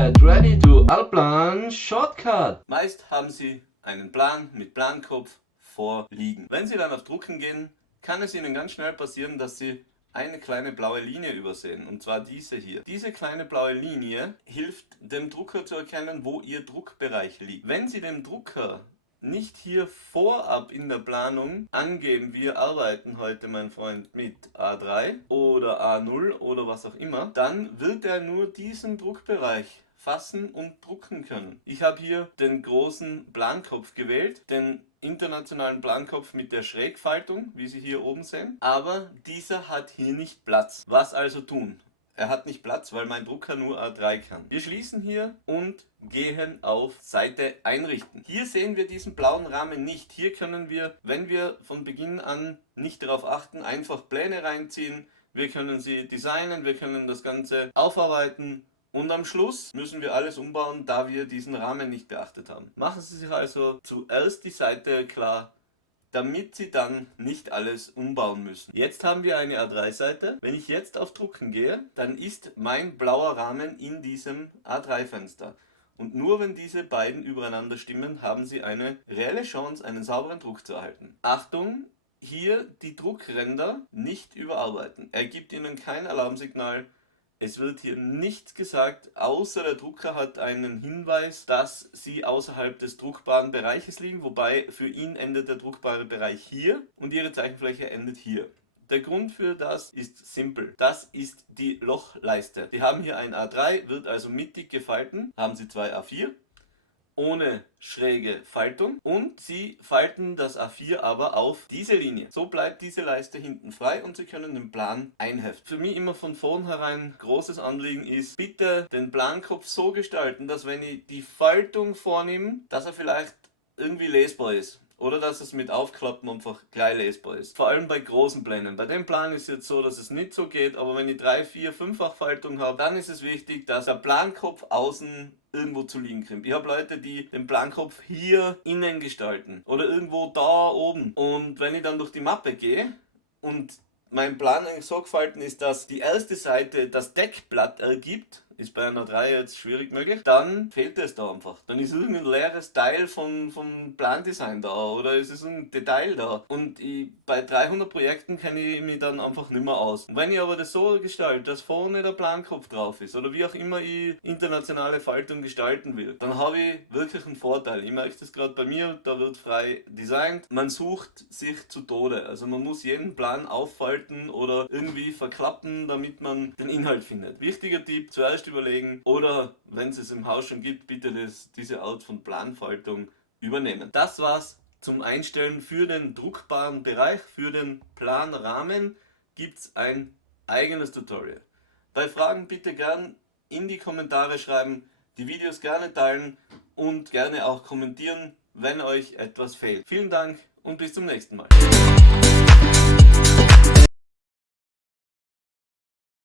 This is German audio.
Get ready to Allplan Shortcut. Meist haben Sie einen Plan mit Plankopf vorliegen. Wenn Sie dann auf Drucken gehen, kann es Ihnen ganz schnell passieren, dass Sie eine kleine blaue Linie übersehen, und zwar diese hier. Diese kleine blaue Linie hilft dem Drucker zu erkennen, wo Ihr Druckbereich liegt. Wenn Sie dem Drucker nicht hier vorab in der Planung angeben, wir arbeiten heute, mein Freund, mit A3 oder A0 oder was auch immer, dann wird er nur diesen Druckbereich fassen und drucken können. Ich habe hier den großen Plankopf gewählt, den internationalen Plankopf mit der Schrägfaltung, wie Sie hier oben sehen, aber dieser hat hier nicht Platz. Was also tun? Er hat nicht Platz, weil mein Drucker nur A3 kann. Wir schließen hier und gehen auf Seite einrichten. Hier sehen wir diesen blauen Rahmen nicht. Hier können wir, wenn wir von Beginn an nicht darauf achten, einfach Pläne reinziehen. Wir können sie designen, wir können das Ganze aufarbeiten. Und am Schluss müssen wir alles umbauen, da wir diesen Rahmen nicht beachtet haben. Machen Sie sich also zuerst die Seite klar, damit Sie dann nicht alles umbauen müssen. Jetzt haben wir eine A3-Seite. Wenn ich jetzt auf Drucken gehe, dann ist mein blauer Rahmen in diesem A3-Fenster. Und nur wenn diese beiden übereinander stimmen, haben Sie eine reelle Chance, einen sauberen Druck zu erhalten. Achtung! Hier die Druckränder nicht überarbeiten. Er gibt Ihnen kein Alarmsignal. Es wird hier nichts gesagt, außer der Drucker hat einen Hinweis, dass Sie außerhalb des druckbaren Bereiches liegen, wobei für ihn endet der druckbare Bereich hier und Ihre Zeichenfläche endet hier. Der Grund für das ist simpel. Das ist die Lochleiste. Sie haben hier ein A3, wird also mittig gefalten, haben Sie zwei A4. Ohne schräge Faltung und Sie falten das A4 aber auf diese Linie. So bleibt diese Leiste hinten frei und Sie können den Plan einheften. Für mich immer von vornherein großes Anliegen ist, bitte den Plankopf so gestalten, dass wenn ich die Faltung vornehme, dass er vielleicht irgendwie lesbar ist. Oder dass es mit Aufklappen einfach gleich lesbar ist. Vor allem bei großen Plänen. Bei dem Plan ist es jetzt so, dass es nicht so geht, aber wenn ich 3, 4, 5-fach Faltung habe, dann ist es wichtig, dass der Plankopf außen irgendwo zu liegen kommt. Ich habe Leute, die den Plankopf hier innen gestalten oder irgendwo da oben. Und wenn ich dann durch die Mappe gehe und mein Plan eigentlich so gefalten ist, dass die erste Seite das Deckblatt ergibt, ist bei einer 3 jetzt schwierig möglich, dann fehlt es da einfach. Dann ist irgendein leeres Teil vom Plandesign da oder es ist ein Detail da. Und bei 300 Projekten kenne ich mich dann einfach nicht mehr aus. Und wenn ich aber das so gestalte, dass vorne der Plankopf drauf ist oder wie auch immer ich internationale Faltung gestalten will, dann habe ich wirklich einen Vorteil. Ich merke das gerade bei mir, da wird frei designt. Man sucht sich zu Tode. Also man muss jeden Plan auffalten oder irgendwie verklappen, damit man den Inhalt findet. Wichtiger Tipp, zuerst überlegen oder, wenn es es im Haus schon gibt, bitte diese Art von Planfaltung übernehmen. Das war's zum Einstellen für den druckbaren Bereich. Für den Planrahmen gibt es ein eigenes Tutorial. Bei Fragen bitte gern in die Kommentare schreiben, die Videos gerne teilen und gerne auch kommentieren, wenn euch etwas fehlt. Vielen Dank und bis zum nächsten Mal.